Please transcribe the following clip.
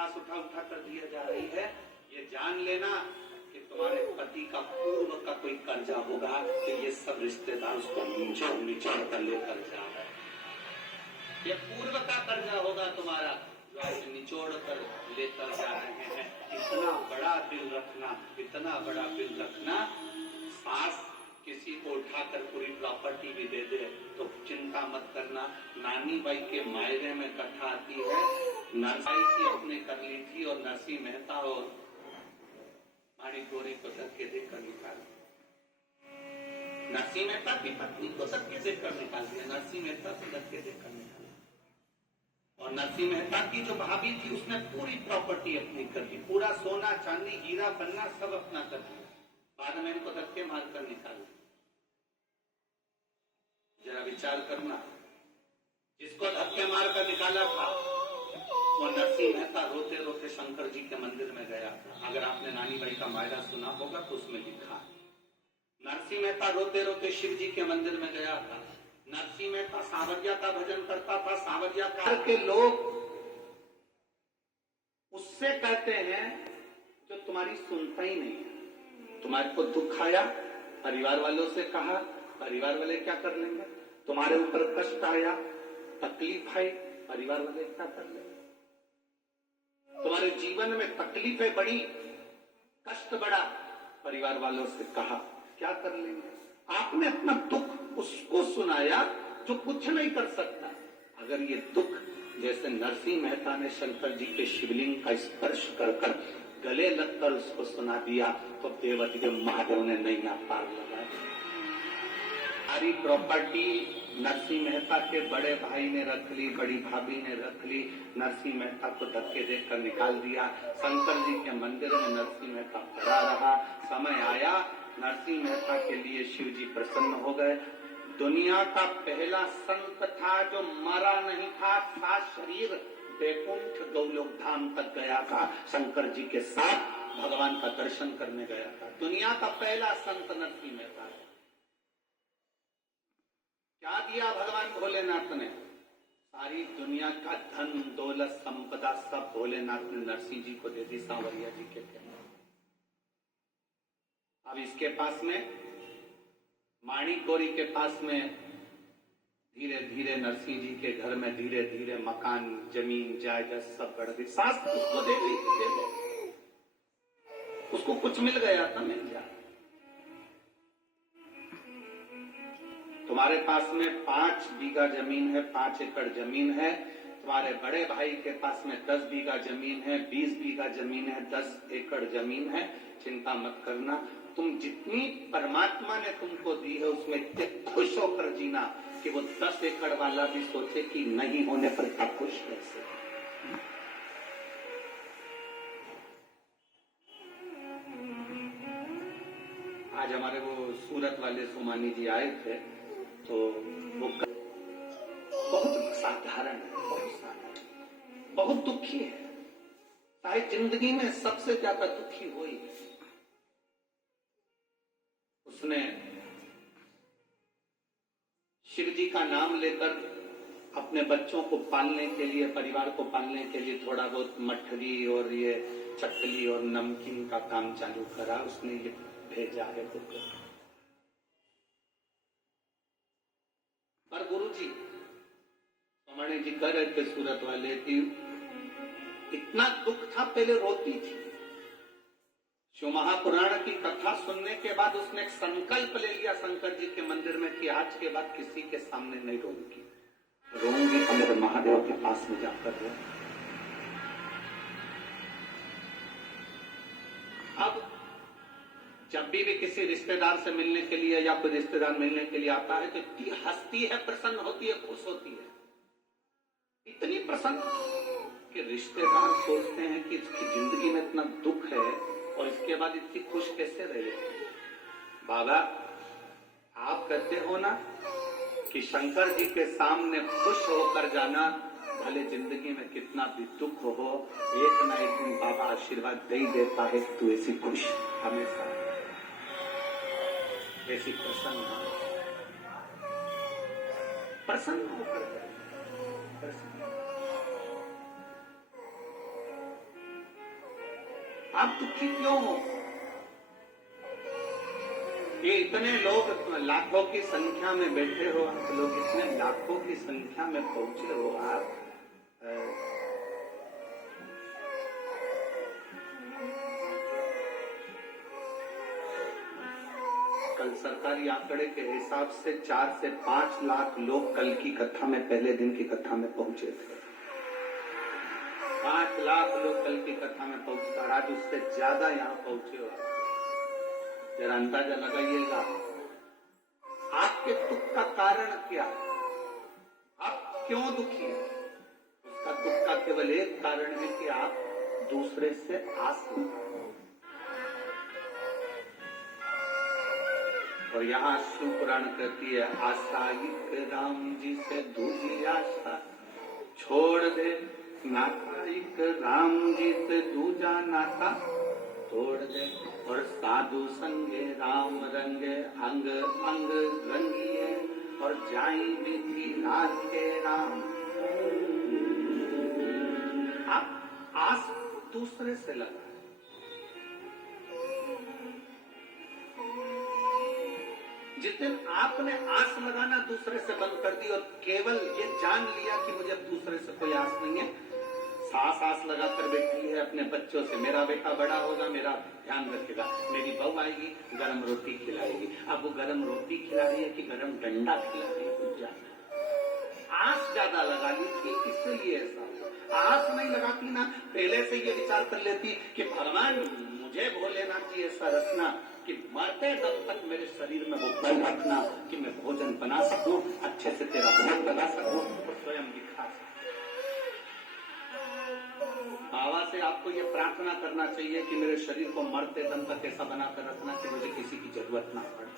सांस उठा उठा कर दिया जा रही है, ये जान लेना कि तुम्हारे पति का पूर्व का कोई कर्जा होगा कि ये सब रिश्तेदार उसको निचोड़ निचोड़ कर लेकर जा रहे हैं। ये पूर्व का कर्जा होगा तुम्हारा, जो आज निचोड़ कर लेकर जा रहे हैं। इतना बड़ा बिल रखना, इतना बड़ा बिल रखना, सास किसी को उठाकर पूरी प्रॉपर्टी भी दे दे तो चिंता मत करना। नानी बाई के मायरे में कथा आती है, नरसाई की अपने कर ली थी और नरसी मेहता और माणी गोरी को धक्के देकर निकाल, नरसी मेहता की पत्नी को धक्के देकर निकाल दिया, नरसी मेहता को धक्के देकर निकाला। और नरसी मेहता की जो भाभी थी उसने पूरी प्रॉपर्टी अपनी कर दी, पूरा सोना चांदी हीरा पन्ना सब अपना कर दिया, बाद में इनको धक्के मारकर निकाल दिया। जरा विचार करना, जिसको धक्के मारकर निकाला था वो नरसिंह मेहता रोते रोते शंकर जी के मंदिर में गया था। अगर आपने नानी बाई का मायरा सुना होगा तो उसमें लिखा है, नरसिंह मेहता रोते रोते शिव जी के मंदिर में गया था। नरसिंह मेहता सांवरिया का भजन करता था, सांवरिया का के लोग उससे कहते हैं जो तुम्हारी सुनता ही नहीं है। तुम्हारे को दुख आया, परिवार वालों से कहा, परिवार वाले क्या कर लेंगे। तुम्हारे ऊपर कष्ट आया, तकलीफ आई, परिवार वाले क्या कर लेंगे। तुम्हारे जीवन में तकलीफें बढ़ी, कष्ट बढ़ा, परिवार वालों से कहा, क्या कर लेंगे। आपने अपना दुख उसको सुनाया जो कुछ नहीं कर सकता। अगर ये दुख जैसे नरसिंह मेहता ने शंकर जी के शिवलिंग का स्पर्श कर कर गले लगकर उसको सुना दिया तो देवदेव महादेव ने नैया पार लगाया। सारी प्रॉपर्टी नरसिंह मेहता के बड़े भाई ने रख ली, बड़ी भाभी ने रख ली, नरसिंह मेहता को धक्के देकर निकाल दिया। शंकर जी के मंदिर में नरसिंह मेहता खड़ा रहा। समय आया, नरसिंह मेहता के लिए शिव जी प्रसन्न हो गए। दुनिया का पहला संत था जो मरा नहीं था, शरीर वैकुंठ गौलोक धाम तक गया था, शंकर जी के साथ भगवान का दर्शन करने गया था। दुनिया का पहला संत नरसिंह मेहता है। क्या दिया भगवान भोलेनाथ ने, सारी दुनिया का धन दौलत संपदा सब भोलेनाथ ने नरसिंह जी को दे दी, सांवरिया जी के थे। अब इसके पास में माणी गौरी के पास में धीरे धीरे नरसिंह जी के घर में धीरे धीरे मकान जमीन जायदाद सब बढ़ गई। सास उसको दे गई, उसको कुछ मिल गया था, मिल जाए। तुम्हारे पास में 5 बीघा जमीन है, 5 एकड़ जमीन है। तुम्हारे बड़े भाई के पास में 10 बीघा जमीन है, 20 बीघा जमीन है, 10 एकड़ जमीन है। चिंता मत करना, तुम जितनी परमात्मा ने तुमको दी है उसमें इतने खुश होकर जीना कि वो 10 एकड़ वाला भी सोचे कि नहीं होने पर क्या खुश कैसे। आज हमारे वो सूरत वाले सोमानी जी आए थे तो वो बहुत साधारण है, बहुत दुखी है, चाहे जिंदगी में सबसे ज्यादा दुखी हुई है। उसने शिव जी का नाम लेकर अपने बच्चों को पालने के लिए, परिवार को पालने के लिए थोड़ा बहुत मठरी और ये चकली और नमकीन का काम चालू करा। उसने ये भेजा है तो पर गुरुजी हमारे जी कह रहे थे सूरत वाले कि इतना दुख था, पहले रोती थी। शिव महापुराण की कथा सुनने के बाद उसने एक संकल्प ले लिया शंकर जी के मंदिर में कि आज के बाद किसी के सामने नहीं रोऊंगी, रोऊंगी तो मेरे महादेव के पास में जाकर रो। अब जब भी किसी रिश्तेदार से मिलने के लिए या कोई रिश्तेदार मिलने के लिए आता है तो इतनी हंसती है, प्रसन्न होती है, खुश होती है, इतनी प्रसन्न कि रिश्तेदार सोचते हैं कि इसकी जिंदगी में इतना दुख है और इसके बाद इतनी खुश कैसे रहे। बाबा आप कहते हो ना कि शंकर जी के सामने खुश होकर जाना, भले जिंदगी में कितना भी दुख हो, एक ना एक दिन बाबा आशीर्वाद दे ही देता है कि तू ऐसी खुश हमेशा, ऐसी प्रसन्न होकर आप दुखी क्यों हो? ये इतने लोग लाखों की संख्या में बैठे हो, आप लोग इतने लाखों की संख्या में पहुंचे हो, आप कल सरकारी आंकड़े के हिसाब से 4 से 5 लाख लोग कल की कथा में, पहले दिन की कथा में पहुंचे थे। 5 लाख लोग कल की कथा में पहुंचता, आज उससे ज्यादा यहाँ पहुंचे हो। जरा अंदाजा लगाइएगा, आपके दुख का कारण क्या है? आप क्यों दुखी हैं? उसका दुख का केवल एक कारण है कि आप दूसरे से आस लगाते। और यहाँ शिव पुराण कहती है, आशाइक राम जी से दूजी आशा छोड़ दे, नाताइक राम जी से दूजा नाता तोड़ दे, और साधु संगे राम रंगे अंग अंग रंगिए, और जाई विधि राखे राम। आप आस दूसरे से लगा, जिस दिन आपने आस लगाना दूसरे से बंद कर दी और केवल ये जान लिया कि मुझे अब दूसरे से कोई आस नहीं है, सास आस लगाकर बैठी है अपने बच्चों से, मेरा बेटा बड़ा होगा, मेरा ध्यान रखेगा, मेरी बहू आएगी गरम रोटी खिलाएगी। अब वो गरम रोटी खिला रही है कि गरम डंडा खिला रही है, कुछ ज्यादा आस ज्यादा लगा ली थी, इसलिए ऐसा। आस नहीं लगाती ना, पहले से ये विचार कर लेती कि भगवान मुझे भोलेनाथ जी ऐसा रखना कि मरते दम तक मेरे शरीर में वो बल रखना कि मैं भोजन बना सकूं, अच्छे से तेरा भोग लगा सकूं और स्वयं भी खा सकूं। बाबा से आपको ये प्रार्थना करना चाहिए कि मेरे शरीर को मरते दम तक ऐसा बनाकर रखना कि मुझे किसी की जरूरत ना पड़े।